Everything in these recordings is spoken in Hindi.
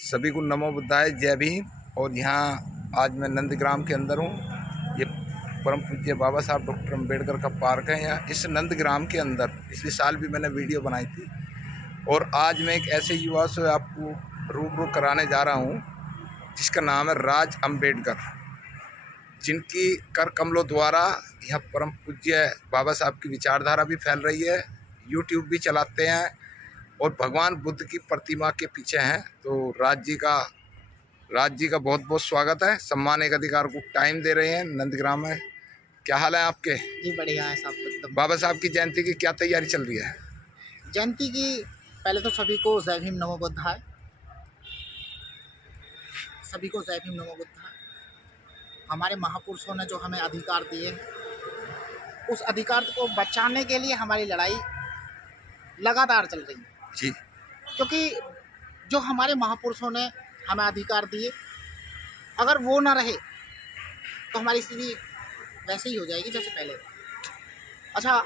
सभी को नमो बुद्धाय, जय भीम। और यहाँ आज मैं नंदग्राम के अंदर हूँ। ये परम पूज्य बाबा साहब डॉक्टर अम्बेडकर का पार्क है। यहाँ इस नंदग्राम के अंदर पिछले साल भी मैंने वीडियो बनाई थी। और आज मैं एक ऐसे युवा से आपको रूबरू कराने जा रहा हूँ जिसका नाम है राज अम्बेडकर, जिनकी कर कमलों द्वारा यहाँ परम पूज्य बाबा साहब की विचारधारा भी फैल रही है। यूट्यूब भी चलाते हैं और भगवान बुद्ध की प्रतिमा के पीछे हैं। तो राज जी का बहुत बहुत स्वागत है। सम्मान एक अधिकार को टाइम दे रहे हैं नंदग्राम में। क्या हाल है आपके? जी बढ़िया है साहब एकदम। बाबा साहब की जयंती की क्या तैयारी चल रही है? जयंती की पहले तो सभी को जय भीम नमो बुद्धाय। सभी को जय भीम नमो बुद्धाय। हमारे महापुरुषों ने जो हमें अधिकार दिए, उस अधिकार को बचाने के लिए हमारी लड़ाई लगातार चल रही है। जी, क्योंकि जो हमारे महापुरुषों ने हमें अधिकार दिए, अगर वो ना रहे तो हमारी स्थिति वैसे ही हो जाएगी जैसे पहले। अच्छा,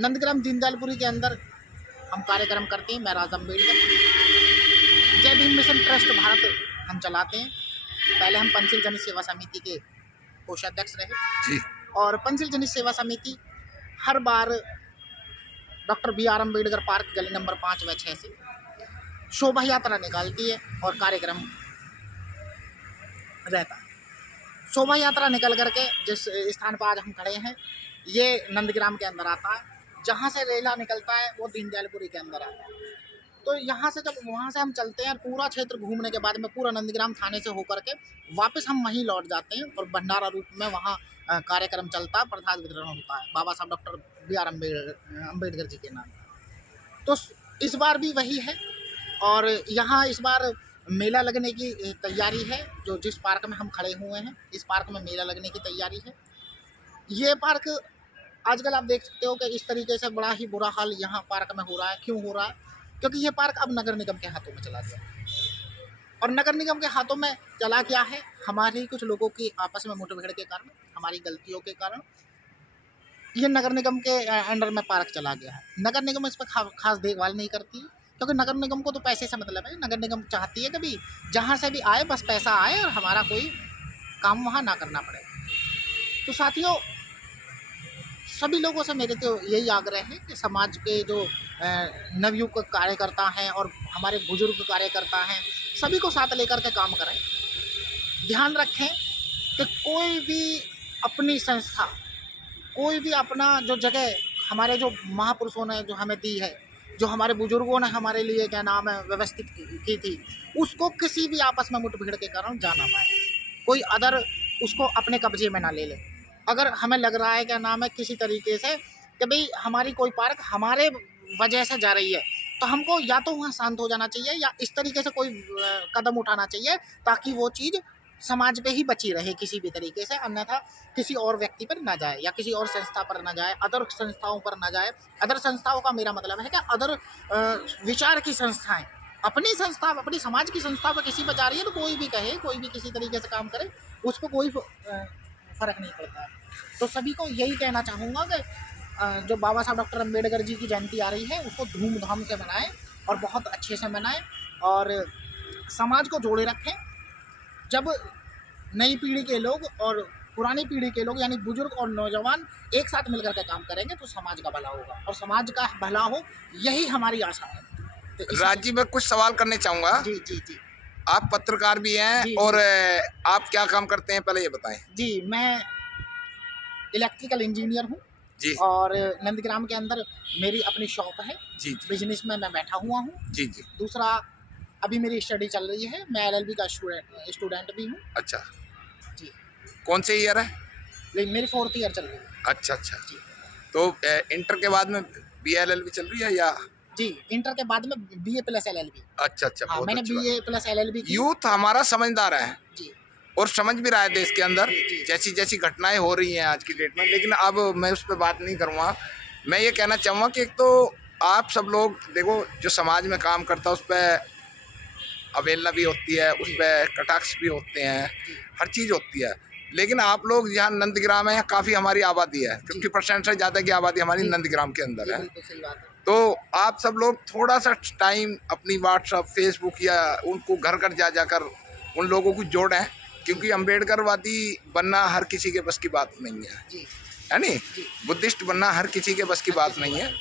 नंदग्राम दीनदयालपुरी के अंदर हम कार्यक्रम करते हैं। मैं राज अम्बेडकर, जय भीम मिशन ट्रस्ट भारत हम चलाते हैं। पहले हम पंचशील जन सेवा समिति के कोषाध्यक्ष रहे जी, और पंचशील जन सेवा समिति हर बार डॉक्टर BR अम्बेडकर पार्क गली नंबर 5 व 6 से शोभा यात्रा निकालती है और कार्यक्रम रहता है। शोभा यात्रा निकल करके जिस स्थान पर आज हम खड़े हैं, ये नंदग्राम के अंदर आता है। जहाँ से रेला निकलता है वो दीनदयालपुरी के अंदर आता है। तो यहाँ से जब वहाँ से हम चलते हैं, पूरा क्षेत्र घूमने के बाद में पूरा नंदग्राम थाने से होकर के वापस हम वहीं लौट जाते हैं और भंडारा रूप में वहाँ कार्यक्रम चलता है, प्रसाद वितरण होता है बाबा साहब डॉक्टर BR अम्बेडकर जी के नाम। तो इस बार भी वही है और यहाँ इस बार मेला लगने की तैयारी है। जो जिस पार्क में हम खड़े हुए हैं, इस पार्क में मेला लगने की तैयारी है। ये पार्क आजकल आप देख सकते हो कि इस तरीके से बड़ा ही बुरा हाल यहाँ पार्क में हो रहा है। क्यों हो रहा है? क्योंकि ये पार्क अब नगर निगम के हाथों में चला गया और नगर निगम के हाथों में चला क्या है, हमारे कुछ लोगों की आपस में मुठभेड़ के कारण, हमारी गलतियों के कारण ये नगर निगम के अंडर में पार्क चला गया है। नगर निगम इस पर खास देखभाल नहीं करती, क्योंकि नगर निगम को तो पैसे से मतलब है। नगर निगम चाहती है कि भाई जहाँ से भी आए बस पैसा आए और हमारा कोई काम वहाँ ना करना पड़े। तो साथियों, सभी लोगों से मेरे तो यही आग्रह है कि समाज के जो नवयुग कार्यकर्ता हैं और हमारे बुजुर्ग कार्यकर्ता हैं, सभी को साथ लेकर के काम करें। ध्यान रखें कि कोई भी अपनी संस्था, कोई भी अपना जो जगह हमारे जो महापुरुषों ने जो हमें दी है, जो हमारे बुजुर्गों ने हमारे लिए क्या नाम है व्यवस्थित की थी, उसको किसी भी आपस में मुठभेड़ के कारण जा ना पाए, कोई अदर उसको अपने कब्जे में ना ले ले। अगर हमें लग रहा है क्या नाम है किसी तरीके से कि भाई हमारी कोई पार्क हमारे वजह से जा रही है, तो हमको या तो वहाँ शांत हो जाना चाहिए या इस तरीके से कोई कदम उठाना चाहिए ताकि वो चीज़ समाज पे ही बची रहे किसी भी तरीके से, अन्यथा किसी और व्यक्ति पर ना जाए या किसी और संस्था पर ना जाए, अदर संस्थाओं पर ना जाए। अदर संस्थाओं का मेरा मतलब है कि अदर विचार की संस्थाएं, अपनी संस्था, अपनी समाज की संस्था पर किसी पर जा रही है तो कोई भी कहे, कोई भी किसी तरीके से काम करे, उसको कोई फ़र्क नहीं पड़ता है। तो सभी को यही कहना चाहूँगा कि जो बाबा साहब डॉक्टर अम्बेडकर जी की जयंती आ रही है उसको धूमधाम से मनाएं और बहुत अच्छे से मनाएं और समाज को जोड़े रखें। जब नई पीढ़ी के लोग और पुरानी पीढ़ी के लोग यानी बुजुर्ग और नौजवान एक साथ मिलकर के काम करेंगे तो समाज का भला होगा और समाज का भला हो, यही हमारी आशा है। तो राज जी, मैं कुछ सवाल करने चाहूँगा। जी जी जी आप पत्रकार भी हैं जी और जी आप क्या काम करते हैं, पहले ये बताएं। जी, मैं इलेक्ट्रिकल इंजीनियर हूँ जी और नंदग्राम के अंदर मेरी अपनी शॉप है। जी जी बिजनेस में मैं बैठा हुआ हूँ। जी जी। दूसरा, अभी मेरी स्टडी चल रही है, मैं LLB का स्टूडेंट भी हूँ। अच्छा, जी, कौन से ईयर है? लेकिन मेरी 4th ईयर चल रही है। अच्छा अच्छा। जी तो इंटर के बाद में BLLB चल रही है या? जी, इंटर के बाद में BA + LLB। अच्छा अच्छा, हाँ, बहुत मैंने अच्छी बात। BA + LLB की। यूथ हमारा समझदार है जी और समझ भी रहा है देश के अंदर जी जी जैसी जैसी घटनाएं हो रही हैं आज की डेट में। लेकिन अब मैं उस पर बात नहीं करूँगा। मैं ये कहना चाहूँगा कि एक तो आप सब लोग देखो, जो समाज में काम करता है उस पर अवहेलना भी होती है, उस पर कटाक्ष भी होते हैं, हर चीज़ होती है। लेकिन आप लोग यहाँ नंदग्राम है, काफ़ी हमारी आबादी है, 50% से ज़्यादा की आबादी हमारी जी नंदग्राम के अंदर जी, है। बिल्कुल सही बात है। तो आप सब लोग थोड़ा सा टाइम अपनी व्हाट्सअप, फेसबुक या उनको घर घर जा जाकर उन लोगों को जोड़ें, क्योंकि अम्बेडकरवादी बनना हर किसी के बस की बात नहीं है, जी है नी? जी, बुद्धिस्ट बनना हर किसी के बस की बात नहीं है।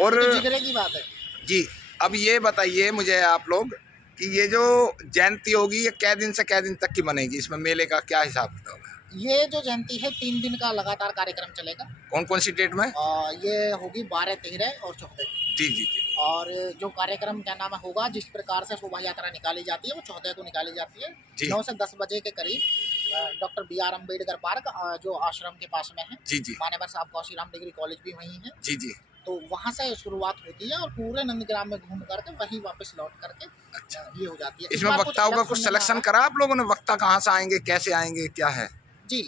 और तो जिगरे की बात है। जी, अब ये बताइए मुझे आप लोग कि ये जो जयंती होगी ये कै दिन से कै दिन तक की मनेगी? इसमें मेले का क्या हिसाब किताब है? ये जो जयंती है 3 दिन का लगातार कार्यक्रम चलेगा। कौन कौन सी डेट में? और ये होगी 12, 13 और 14। जी जी जी और जो कार्यक्रम क्या नाम है होगा, जिस प्रकार से शोभा यात्रा निकाली जाती है वो 14 को निकाली जाती है। जी 9 से 10 बजे के करीब डॉक्टर बी.आर. अम्बेडकर पार्क, जो आश्रम के पास में है। जी जी मान्यवर साहब कौशीराम डिग्री कॉलेज भी वहीं है। जी जी। तो वहाँ से शुरुआत होती है और पूरे नंदग्राम में घूम करके वहीं वापस लौट करके अच्छा, ये हो जाती है। इस इसमें बार वक्ताओं का अलग कुछ सुनने में सिलेक्शन आया। करा आप लोगों ने? वक्ता कहाँ से आएंगे, कैसे आएंगे, क्या है? जी,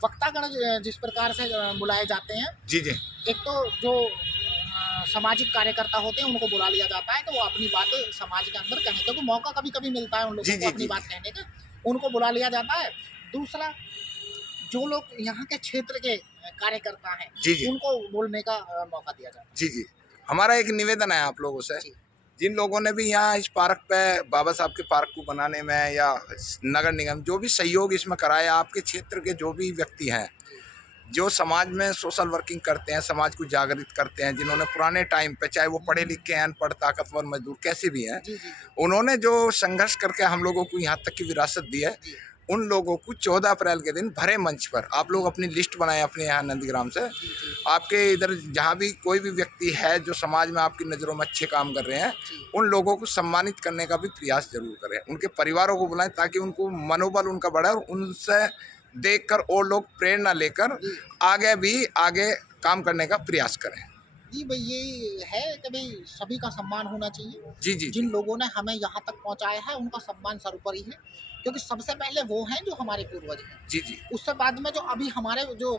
वक्तागण जिस प्रकार से बुलाए जाते हैं, जी जी एक तो जो सामाजिक कार्यकर्ता होते हैं उनको बुला लिया जाता है, तो वो अपनी बातें समाज के अंदर कहें, क्योंकि मौका कभी कभी मिलता है उन जी लोगों जी को अपनी जी बात कहने का, उनको बुला लिया जाता है। दूसरा, जो लोग यहाँ के क्षेत्र के कार्यकर्ता हैं जी जी उनको बोलने का मौका दिया जाता जी जी। हमारा एक निवेदन है आप लोगों से, है। जी जिन लोगों ने भी यहाँ इस पार्क पे बाबा साहब के पार्क को बनाने में या नगर निगम जो भी सहयोग इसमें कराया, आपके क्षेत्र के जो भी व्यक्ति हैं जो समाज में सोशल वर्किंग करते हैं, समाज को जागृत करते हैं, जिन्होंने पुराने टाइम पे, चाहे वो पढ़े लिखे हैं, अनपढ़, ताकतवर, मजदूर, कैसे भी हैं, जी जी उन्होंने जो संघर्ष करके हम लोगों को यहाँ तक की विरासत दी है, जी उन लोगों को 14 अप्रैल के दिन भरे मंच पर आप लोग अपनी लिस्ट बनाएं अपने यहाँ नंदग्राम से। जी जी आपके इधर जहाँ भी कोई भी व्यक्ति है जो समाज में आपकी नज़रों में अच्छे काम कर रहे हैं, जी उन लोगों को सम्मानित करने का भी प्रयास जरूर करें। उनके परिवारों को बुलाएं ताकि उनको मनोबल उनका बढ़े और उनसे देखकर और लोग प्रेरणा लेकर जी आगे काम करने का प्रयास करें। जी भाई, ये है कि भाई सभी का सम्मान होना चाहिए। जी जी जी जिन लोगों ने हमें यहाँ तक पहुँचाया है उनका सम्मान सर्वोपरि है, क्योंकि सबसे पहले वो हैं जो हमारे पूर्वज हैं। जी जी उससे बाद में जो अभी हमारे जो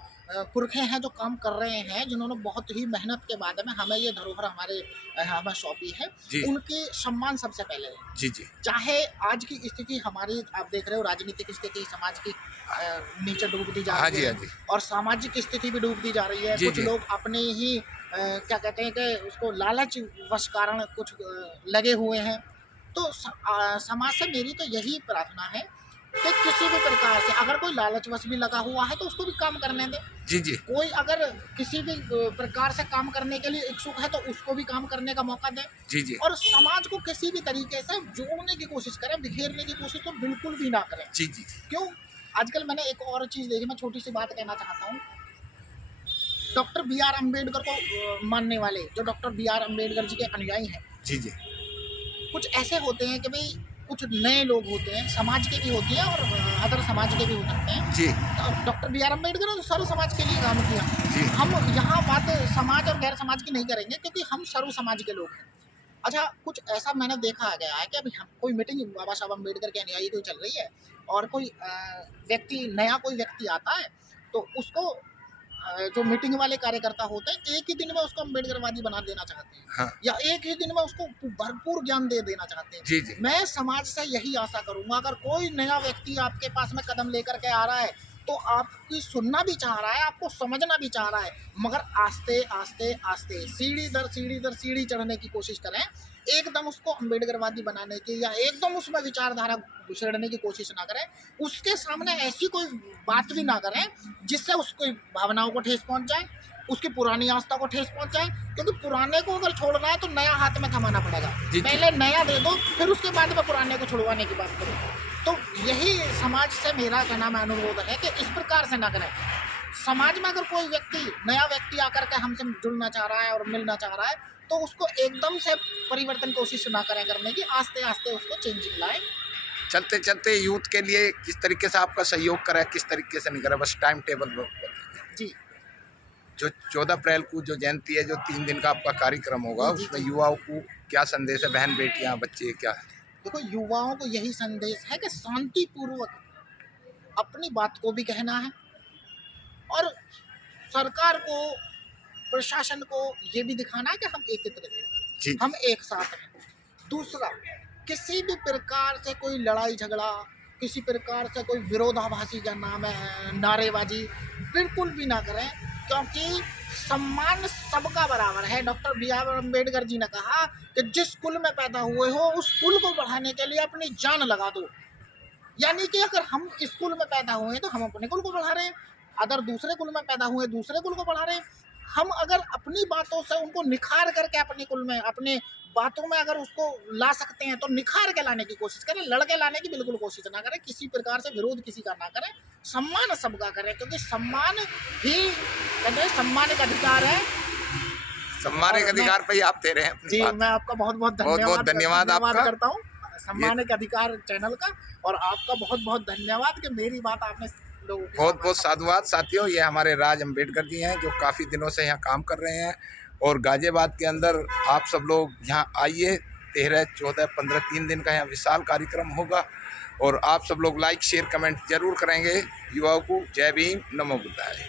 पुरखे हैं जो काम कर रहे हैं, जिन्होंने बहुत ही मेहनत के बाद में हमें ये धरोहर हमें सौंपी है, जी उनके सम्मान सबसे पहले है। जी जी चाहे आज की स्थिति हमारी आप देख रहे हो, राजनीतिक स्थिति समाज की नीचे डूबती जा हाँ रही जी है, हाँ जी और सामाजिक स्थिति भी डूबती जा रही है। जी कुछ जी लोग अपने ही क्या कहते हैं कि उसको लालच वश कारण कुछ लगे हुए हैं। तो समाज से मेरी तो यही प्रार्थना है कि किसी भी प्रकार से अगर कोई लालचवश भी लगा हुआ है तो उसको भी काम करने दे। जी जी कोई अगर किसी भी प्रकार से काम करने के लिए इच्छुक है तो उसको भी काम करने का मौका दे, जी जी और समाज को किसी भी तरीके से जोड़ने की कोशिश करें, बिखेरने की कोशिश तो बिल्कुल भी ना करें। जी जी क्यों? आजकल मैंने एक और चीज़ देखी, मैं छोटी सी बात कहना चाहता हूँ। Doctor B R. अम्बेडकर को मानने वाले जो डॉक्टर बी.आर. अम्बेडकर जी के अनुयायी हैं, जी जी कुछ ऐसे होते हैं कि भाई कुछ नए लोग होते हैं, समाज के भी होते हैं और अदर समाज के भी हो सकते हैं। जी डॉक्टर बी.आर. अम्बेडकर ने सर्व समाज के लिए काम किया। जी हम यहाँ बात समाज और गैर समाज की नहीं करेंगे, क्योंकि हम सर्व समाज के लोग हैं। अच्छा, कुछ ऐसा मैंने देखा गया है कि अभी हम कोई मीटिंग बाबा साहब अम्बेडकर के अनुयायी कोई चल रही है, और कोई कोई व्यक्ति आता है, तो उसको जो मीटिंग वाले कार्यकर्ता होते हैं एक ही दिन में उसको अम्बेडकरवादी बना देना चाहते हैं, हाँ या एक ही दिन में उसको भरपूर ज्ञान दे देना चाहते हैं। जी जी मैं समाज से यही आशा करूंगा, अगर कोई नया व्यक्ति आपके पास में कदम लेकर के आ रहा है तो आपकी सुनना भी चाह रहा है, आपको समझना भी चाह रहा है, मगर आस्ते आस्ते आस्ते सीढ़ी दर सीढ़ी चढ़ने की कोशिश करें। एकदम उसको अम्बेडकरवादी बनाने की या एकदम उसमें विचारधारा घुसेड़ने की कोशिश ना करें। उसके सामने ऐसी कोई बात भी ना करें जिससे उसको भावनाओं को ठेस पहुंच जाए, उसकी पुरानी आस्था को ठेस पहुंच जाए, क्योंकि पुराने को अगर छोड़ना है तो नया हाथ में थमाना पड़ेगा। जी। पहले नया दे दो, फिर उसके बाद में पुराने को छुड़वाने की बात करो। तो यही समाज से मेरा क्या नाम है अनुरोध है कि इस प्रकार से ना करें। समाज में अगर कोई व्यक्ति नया व्यक्ति आकर के हमसे जुड़ना चाह रहा है और मिलना चाह रहा है तो उसको एकदम से परिवर्तन कोशिश ना करें करने की, आस्ते आस्ते उसको चेंजिंग लाए। चलते चलते यूथ के लिए किस तरीके से आपका सहयोग करें, किस तरीके से नहीं करें, बस टाइम टेबल जी जो 14 अप्रैल को जो जयंती है, जो 3 दिन का आपका कार्यक्रम होगा, जी, उसमें जी। युवाओं को क्या संदेश है, बहन बेटियां बच्चे क्या है? देखो, युवाओं को यही संदेश है कि शांतिपूर्वक अपनी बात को भी कहना है, और सरकार को, प्रशासन को ये भी दिखाना है कि हम एकत्रित हैं, जी हम एक साथ हैं। दूसरा, किसी भी प्रकार से कोई लड़ाई झगड़ा, किसी प्रकार से कोई विरोधाभासी का नाम है नारेबाजी बिल्कुल भी ना करें, क्योंकि सम्मान सबका बराबर है। Doctor B are Ambedkar ji ने कहा कि जिस कुल में पैदा हुए हो उस कुल को बढ़ाने के लिए अपनी जान लगा दो। यानी कि अगर हम इस कुल में पैदा हुए हैं तो हम अपने कुल को बढ़ा रहे हैं, अगर दूसरे कुल में पैदा हुए दूसरे कुल को बढ़ा रहे हैं। हम अगर अपनी बातों से उनको निखार करके अपने कुल में, अपने बातों में अगर उसको ला सकते हैं तो निखार के लाने की कोशिश करें, लड़के लाने की बिल्कुल कोशिश ना करें, किसी प्रकार से विरोध किसी का ना करें, सम्मान सबका करें, क्योंकि सम्मान ही कहते हैं सम्मान एक अधिकार है। सम्मान एक अधिकार पे ही आप दे रहे हैं अपनी जी बात। मैं आपका बहुत बहुत बहुत धन्यवाद आपका। करता हूँ सम्मान एक अधिकार चैनल का, और आपका बहुत बहुत धन्यवाद कि मेरी बात आपने लोगों के बहुत सामने बहुत साधुवाद साथियों। ये हमारे राज अम्बेडकर जी हैं जो काफ़ी दिनों से यहाँ काम कर रहे हैं। और गाजियाबाद के अंदर आप सब लोग यहाँ आइए, 13, 14, 15 3 दिन का यहाँ विशाल कार्यक्रम होगा। और आप सब लोग लाइक शेयर कमेंट जरूर करेंगे। युवाओं को जय भीम, नमो बुद्धाय।